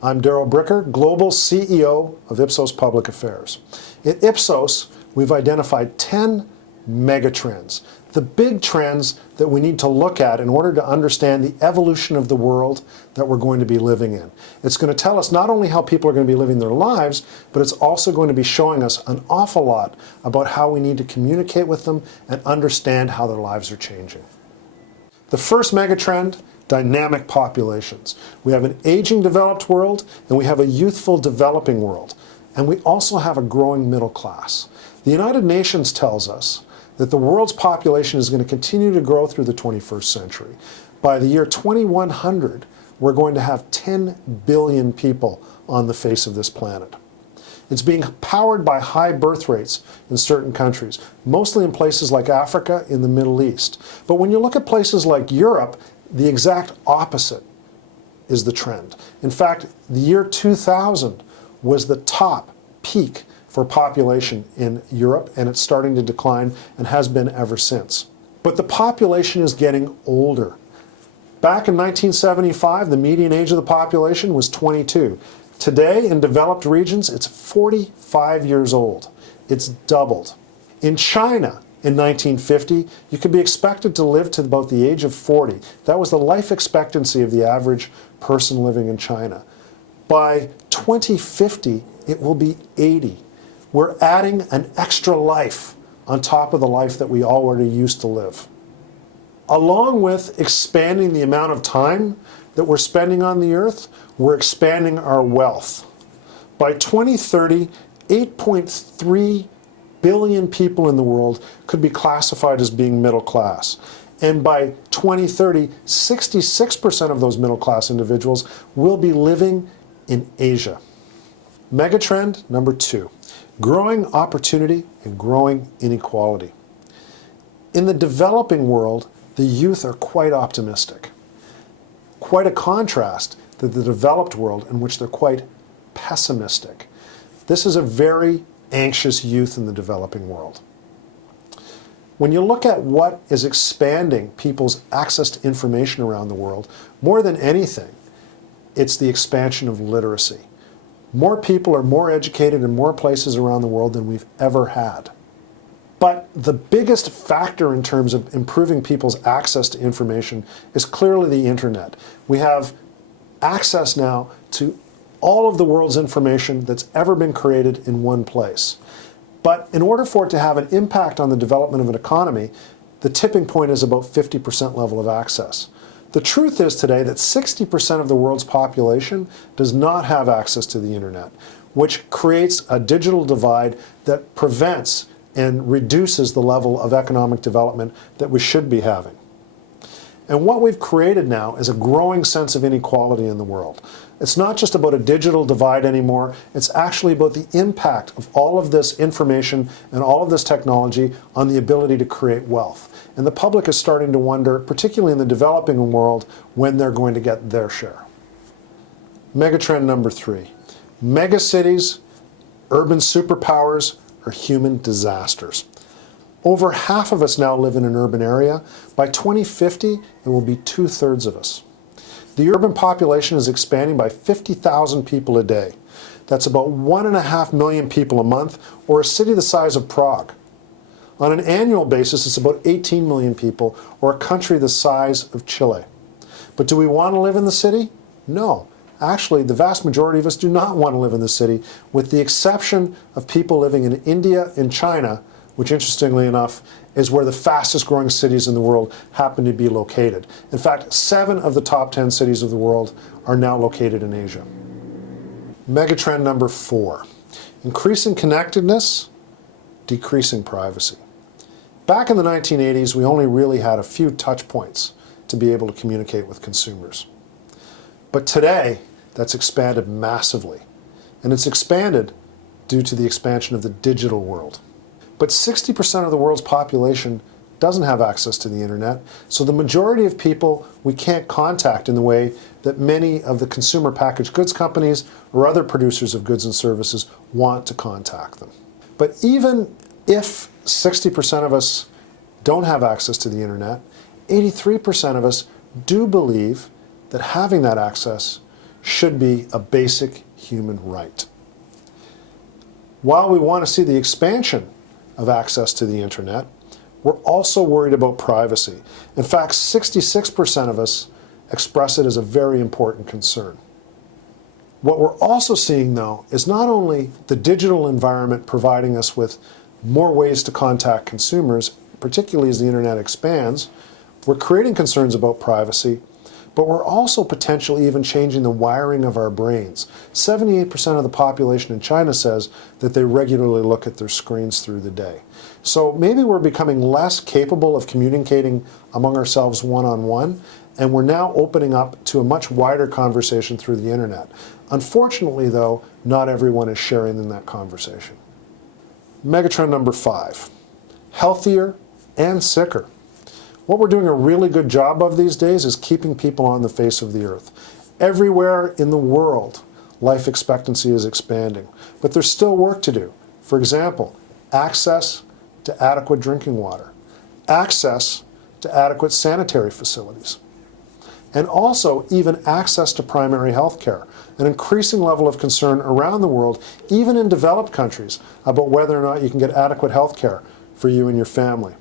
I'm Darrell Bricker, Global CEO of Ipsos Public Affairs. At Ipsos, we've identified 10 megatrends, the big trends that we need to look at in order to understand the evolution of the world that we're going to be living in. It's going to tell us not only how people are going to be living their lives, but it's also going to be showing us an awful lot about how we need to communicate with them and understand how their lives are changing. The first megatrend: dynamic populations. We have an aging developed world and we have a youthful developing world. And we also have a growing middle class. The United Nations tells us that the world's population is going to continue to grow through the 21st century. By the year 2100, we're going to have 10 billion people on the face of this planet. It's being powered by high birth rates in certain countries, mostly in places like Africa, in the Middle East. But when you look at places like Europe, the exact opposite is the trend. In fact, the year 2000 was the top peak for population in Europe, and it's starting to decline and has been ever since. But the population is getting older. Back in 1975, the median age of the population was 22. Today, in developed regions, it's 45 years old. It's doubled. In China, in 1950, you could be expected to live to about the age of 40. That was the life expectancy of the average person living in China. By 2050, it will be 80. We're adding an extra life on top of the life that we already used to live. Along with expanding the amount of time that we're spending on the earth, we're expanding our wealth. By 2030, 8.3 billion people in the world could be classified as being middle class. And by 2030, 66% of those middle class individuals will be living in Asia. Megatrend number 2, growing opportunity and growing inequality. In the developing world, the youth are quite optimistic. Quite a contrast to the developed world, in which they're quite pessimistic. This is a very anxious youth in the developing world. When you look at what is expanding people's access to information around the world, more than anything, it's the expansion of literacy. More people are more educated in more places around the world than we've ever had. But the biggest factor in terms of improving people's access to information is clearly the internet. We have access now to all of the world's information that's ever been created in one place. But in order for it to have an impact on the development of an economy, the tipping point is about 50% level of access. The truth is today that 60% of the world's population does not have access to the internet, which creates a digital divide that prevents and reduces the level of economic development that we should be having. And what we've created now is a growing sense of inequality in the world. It's not just about a digital divide anymore, it's actually about the impact of all of this information and all of this technology on the ability to create wealth. And the public is starting to wonder, particularly in the developing world, when they're going to get their share. Megatrend number 3, megacities, urban superpowers, or human disasters. Over half of us now live in an urban area. By 2050, it will be 2/3 of us. The urban population is expanding by 50,000 people a day. That's about 1.5 million people a month, or a city the size of Prague. On an annual basis, it's about 18 million people, or a country the size of Chile. But do we want to live in the city? No. Actually, the vast majority of us do not want to live in the city, with the exception of people living in India and China, which interestingly enough is where the fastest growing cities in the world happen to be located. In fact, 7 of the top 10 cities of the world are now located in Asia. Megatrend number 4, increasing connectedness, decreasing privacy. Back in the 1980s, we only really had a few touch points to be able to communicate with consumers. But today, that's expanded massively. And it's expanded due to the expansion of the digital world. But 60% of the world's population doesn't have access to the internet, so the majority of people we can't contact in the way that many of the consumer packaged goods companies or other producers of goods and services want to contact them. But even if 60% of us don't have access to the internet, 83% of us do believe that having that access should be a basic human right. While we want to see the expansion of access to the internet, we're also worried about privacy. In fact, 66% of us express it as a very important concern. What we're also seeing, though, is not only the digital environment providing us with more ways to contact consumers, particularly as the internet expands, we're creating concerns about privacy, but we're also potentially even changing the wiring of our brains. 78% of the population in China says that they regularly look at their screens through the day. So maybe we're becoming less capable of communicating among ourselves one-on-one, and we're now opening up to a much wider conversation through the internet. Unfortunately, though, not everyone is sharing in that conversation. Megatrend number 5, healthier and sicker. What we're doing a really good job of these days is keeping people on the face of the earth. Everywhere in the world, life expectancy is expanding, but there's still work to do. For example, access to adequate drinking water, access to adequate sanitary facilities, and also even access to primary health care. An increasing level of concern around the world, even in developed countries, about whether or not you can get adequate health care for you and your family.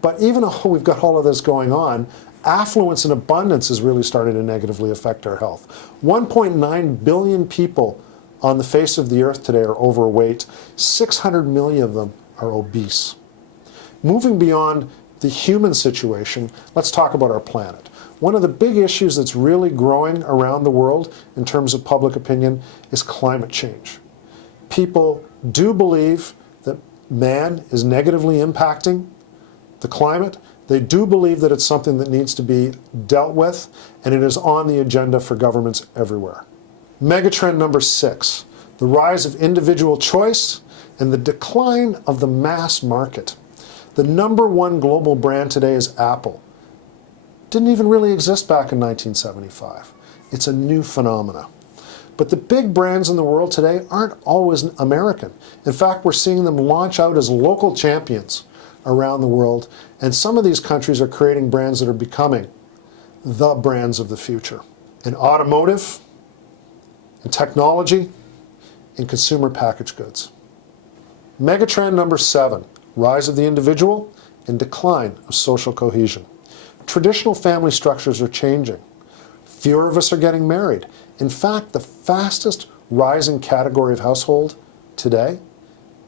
But even though we've got all of this going on, affluence and abundance is really starting to negatively affect our health. 1.9 billion people on the face of the earth today are overweight. 600 million of them are obese. Moving beyond the human situation, let's talk about our planet. One of the big issues that's really growing around the world in terms of public opinion is climate change. People do believe that man is negatively impacting the climate. They do believe that it's something that needs to be dealt with, and it is on the agenda for governments everywhere. Megatrend number 6, the rise of individual choice and the decline of the mass market. The number one global brand today is Apple. Didn't even really exist back in 1975. It's a new phenomena. But the big brands in the world today aren't always American. In fact, we're seeing them launch out as local champions around the world, and some of these countries are creating brands that are becoming the brands of the future. In automotive, in technology, in consumer packaged goods. Megatrend number 7, rise of the individual and decline of social cohesion. Traditional family structures are changing. Fewer of us are getting married. In fact, the fastest rising category of household today,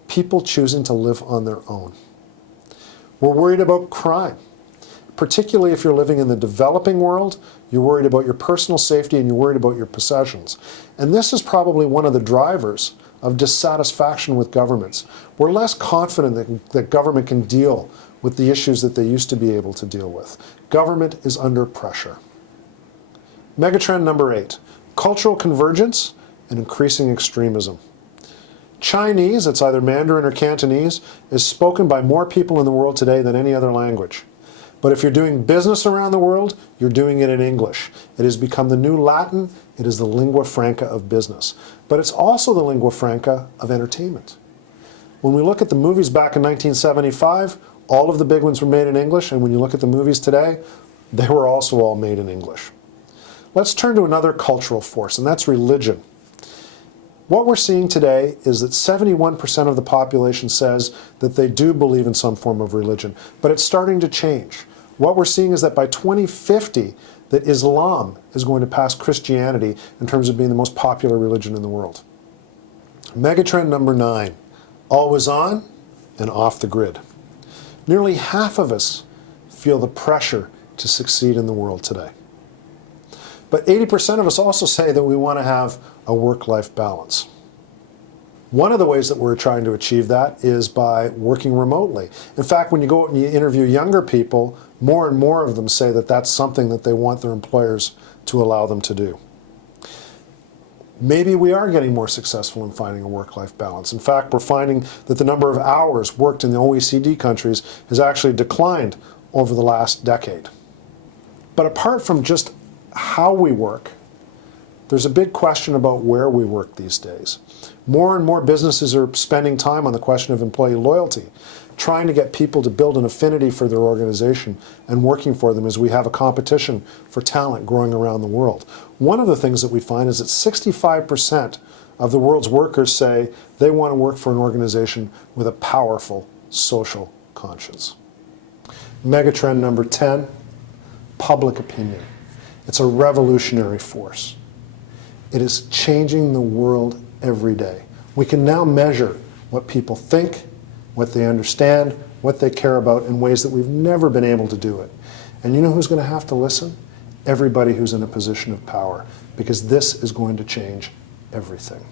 people choosing to live on their own. We're worried about crime. Particularly if you're living in the developing world, you're worried about your personal safety and you're worried about your possessions. And this is probably one of the drivers of dissatisfaction with governments. We're less confident that government can deal with the issues that they used to be able to deal with. Government is under pressure. Megatrend number 8, cultural convergence and increasing extremism. Chinese, it's either Mandarin or Cantonese, is spoken by more people in the world today than any other language. But if you're doing business around the world, you're doing it in English. It has become the new Latin. It is the lingua franca of business. But it's also the lingua franca of entertainment. When we look at the movies back in 1975, all of the big ones were made in English, and when you look at the movies today, they were also all made in English. Let's turn to another cultural force, and that's religion. What we're seeing today is that 71% of the population says that they do believe in some form of religion, but it's starting to change. What we're seeing is that by 2050, that Islam is going to pass Christianity in terms of being the most popular religion in the world. Megatrend number 9, always on and off the grid. Nearly half of us feel the pressure to succeed in the world today. But 80% of us also say that we want to have a work-life balance. One of the ways that we're trying to achieve that is by working remotely. In fact, when you go out and you interview younger people, more and more of them say that that's something that they want their employers to allow them to do. Maybe we are getting more successful in finding a work-life balance. In fact, we're finding that the number of hours worked in the OECD countries has actually declined over the last decade. But apart from just how we work, there's a big question about where we work these days. More and more businesses are spending time on the question of employee loyalty. trying to get people to build an affinity for their organization and working for them as we have a competition for talent growing around the world. One of the things that we find is that 65% of the world's workers say they want to work for an organization with a powerful social conscience. Megatrend number 10, public opinion. It's a revolutionary force. It is changing the world every day. We can now measure what people think, what they understand, what they care about in ways that we've never been able to do it. And you know who's going to have to listen? Everybody who's in a position of power, because this is going to change everything.